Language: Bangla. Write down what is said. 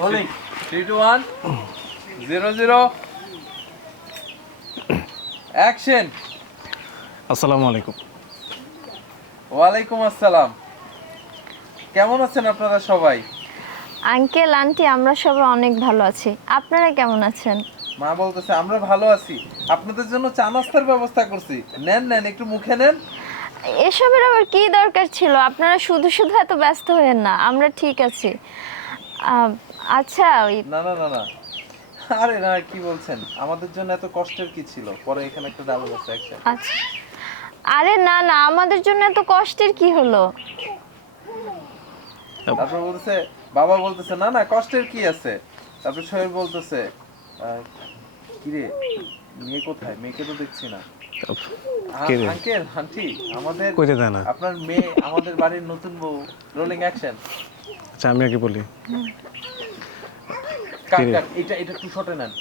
Rolling three two one zero zero action আসসালামু আলাইকুম। ওয়ালাইকুম আসসালাম। কেমন আছেন আপনারা সবাই? আঙ্কেল আন্টি আমরা সবাই অনেক ভালো আছি। আপনারা কেমন আছেন? মা বলতেছে আমরা ভালো আছি। আপনাদের জন্য চা নাস্তার ব্যবস্থা করছি। নেন নেন একটু মুখে নেন। এসবের আবার কি দরকার ছিল? আপনারা শুধু শুধু এত ব্যস্ত হয়েন না। আমরা ঠিক আছি। আচ্ছা ওই না না না না। আরে না কি বলছেন? আমাদের জন্য এত কষ্টের কি ছিল? পরে এখানে একটা ডায়লগ আছে আচ্ছা। আরে না না আমাদের জন্য এত কষ্টের কি হলো? তারপর বলতেছে বাবা বলতেছে না না কষ্টের কি আছে? তারপর বলতেছে কিরে মেয়ে কোথায়? মেয়েকে তো দেখছি না। কে আঙ্কেল আন্টি আমাদের আপনার মেয়ে আমাদের বাড়ির নতুন বউ রোলিং অ্যাকশন আচ্ছা আমি আগে বলি। কাক কাক এটা এটা একটু শর্টে নেন।